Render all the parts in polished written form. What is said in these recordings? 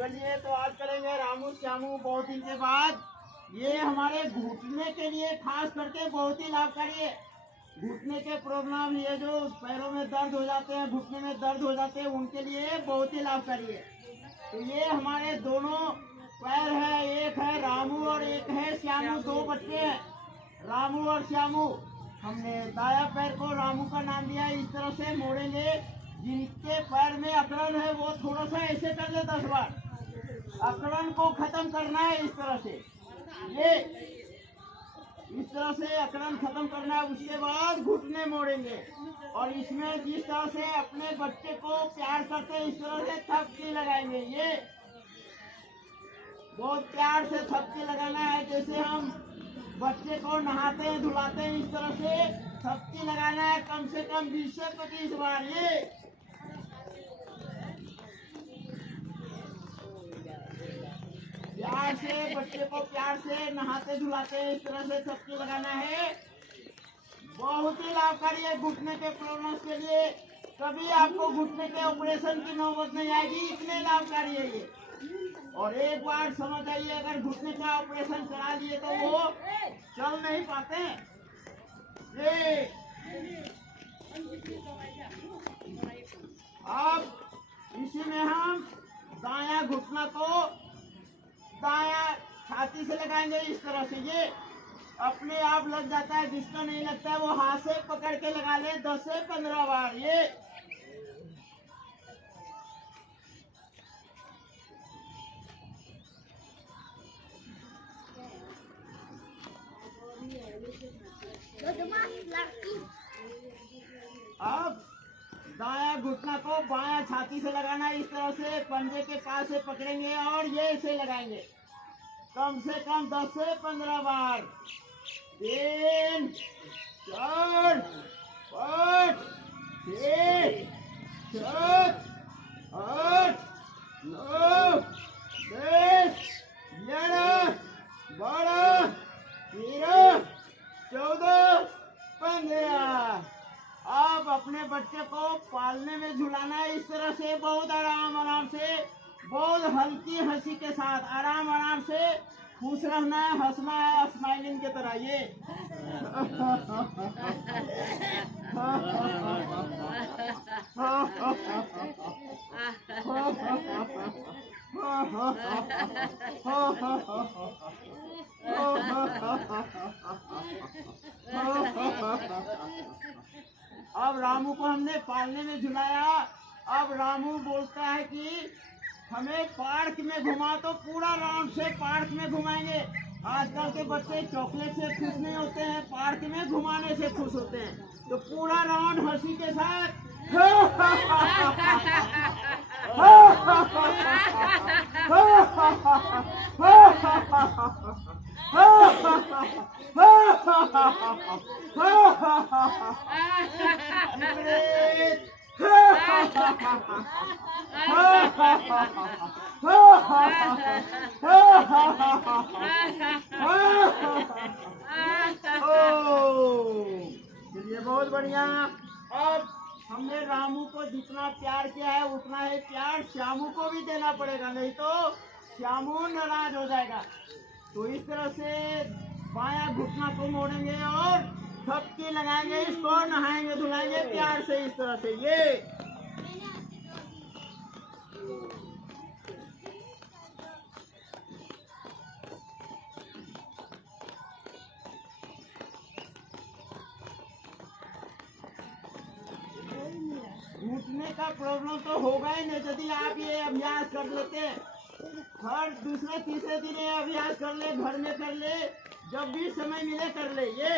चलिए तो आज करेंगे रामू श्यामू बहुत दिन के बाद। ये हमारे घुटने के लिए खास करके बहुत ही लाभकारी है। घुटने के प्रॉब्लम, ये जो पैरों में दर्द हो जाते हैं, घुटने में दर्द हो जाते हैं, उनके लिए बहुत ही लाभकारी है। तो ये हमारे दोनों पैर है, एक है रामू और एक है श्यामू, दो बच्चे हैं रामू और श्यामू। हमने दाया पैर को रामू का नाम दिया। इस तरह से मोड़ेंगे। जिनके पैर में अकड़न है वो थोड़ा सा ऐसे कर ले 10 बार। अकड़न को खत्म करना है इस तरह से, ये इस तरह से अकड़न खत्म करना है। उसके बाद घुटने मोड़ेंगे और इसमें जिस तरह से अपने बच्चे को प्यार करते हैं इस तरह से थपकी लगाएंगे। ये बहुत प्यार से थपकी लगाना है। जैसे हम बच्चे को नहाते हैं धुलाते हैं इस तरह से थपकी लगाना है, कम से कम 20 से 25 बार। ये प्यार से बच्चे को प्यार से नहाते धुलाते हैं इस तरह से थपकी लगाना है। बहुत ही लाभकारी है घुटने के प्रॉब्लम के लिए। कभी आपको घुटने के ऑपरेशन की नौबत नहीं आएगी, इतने लाभकारी है ये। और एक बार समझ आइए, अगर घुटने का ऑपरेशन करा लिए तो वो चल नहीं पाते। ये अब इसी में हम दायां घुटना को दायां छाती से लगाएंगे इस तरह से। ये अपने आप लग जाता है, जिसका नहीं लगता है वो हाथ से पकड़ के लगा ले 10 से 15 बार। ये अब दायां घुटना को बायां छाती से लगाना है इस तरह से, पंजे के पास से पकड़ेंगे और ये ऐसे लगाएंगे कम से कम 10 से 15 बार। 3 4 5 6 7 8 9 10 11 12 13 14 15। अब अपने बच्चे को पालने में झुलाना है इस तरह से, बहुत आराम आराम से, बहुत हल्की हंसी के साथ आराम आराम से खुश रहना है, हंसना है स्माइलिंग की तरह। ये अब रामू को हमने पालने में झुलाया। अब रामू बोलता है कि हमें पार्क में घुमा, तो पूरा राउंड से पार्क में घुमाएंगे। आजकल के बच्चे चॉकलेट से खुश नहीं होते हैं, पार्क में घुमाने से खुश होते हैं। तो पूरा राउंड हंसी के साथ चलिए बहुत बढ़िया। अब हमने रामू को जितना प्यार किया है उतना ही प्यार श्यामू को भी देना पड़ेगा, नहीं तो श्यामू नाराज हो जाएगा। तो इस तरह से बायां घुटना को मोड़ेंगे और थपकी लगाएंगे, इसको नहाएंगे धुलाएंगे प्यार से इस तरह से। ये घुटने का प्रॉब्लम तो होगा ही नहीं यदि आप ये अभ्यास कर लेते हैं। हर दूसरे तीसरे दिन ये अभ्यास कर ले, घर में कर ले, जब भी समय मिले कर ले। ये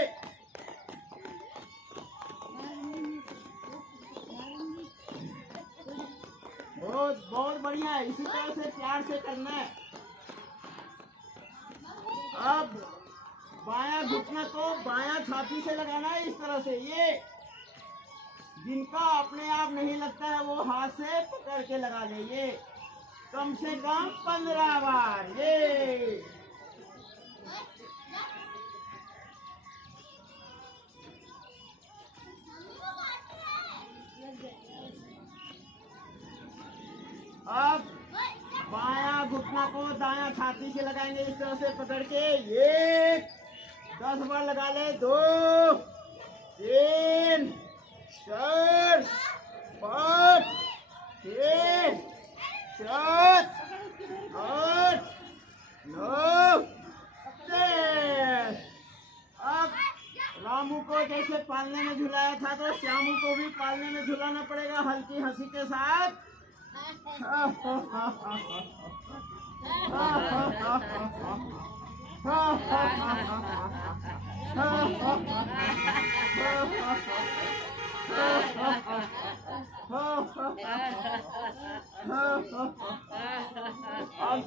बहुत बहुत बढ़िया है, इसी तरह से प्यार से करना है। अब बायां घुटना को बायां छाती से लगाना है इस तरह से। ये जिनका अपने आप नहीं लगता है वो हाथ से पकड़ के लगा ले। ये कम से कम 15 बार। ये अब बायां घुटना को दायां छाती से लगाएंगे इस तरह से पकड़ के। 1 10 बार लगा ले। 2 3 4 5 6 7 8 9 10। अब रामू को जैसे पालने में झुलाया था तो श्यामू को भी पालने में झुलाना पड़ेगा हल्की हंसी के साथ। अब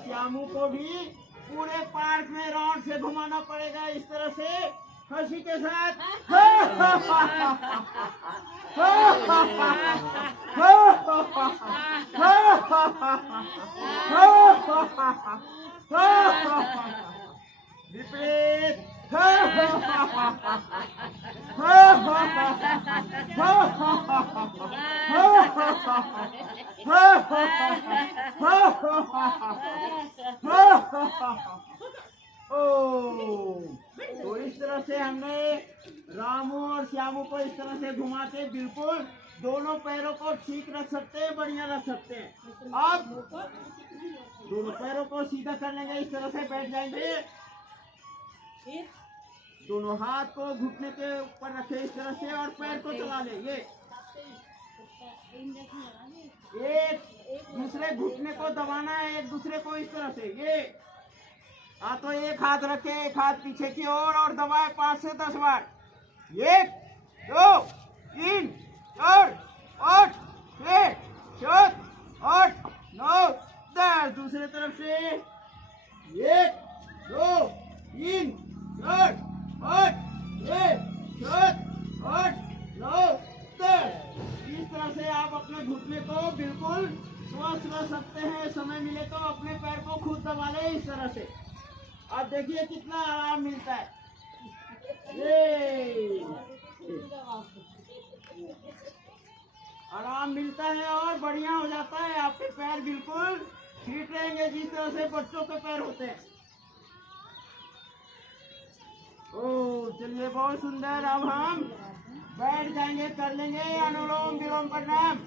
श्यामू को भी पूरे पार्क में राउंड से घुमाना पड़ेगा इस तरह से हंसी के साथ। विपरीत। तो इस तरह से हमने रामू और श्यामू को इस तरह से घुमा के बिल्कुल दोनों पैरों को ठीक रख सकते हैं, बढ़िया रख सकते हैं। अब दोनों पैरों को सीधा कर लेंगे इस तरह से बैठ जाएंगे। दोनों हाथ को घुटने के ऊपर रखे इस तरह से और पैर को चला लेंगे। एक दूसरे घुटने को दबाना है एक दूसरे को इस तरह से। ये तो एक हाथ रखे, एक हाथ पीछे की ओर और दबाए 5 से 10 बार। 1 2 3 4 5 6 7 8 9 10। दूसरे तरफ से 1 2 3 4 5 6 7 8 9 10। इस तरह से आप अपने घुटने को बिल्कुल स्वस्थ रख सकते हैं। समय मिले तो अपने पैर को खुद दबा ले इस तरह से। अब देखिए कितना आराम मिलता है। ये आराम मिलता है और बढ़िया हो जाता है। आपके पैर बिल्कुल ठीक रहेंगे जिस तरह से बच्चों के पैर होते हैं। चलिए बहुत सुंदर। अब हम बैठ जाएंगे, कर लेंगे अनुलोम विलोम प्राणायाम।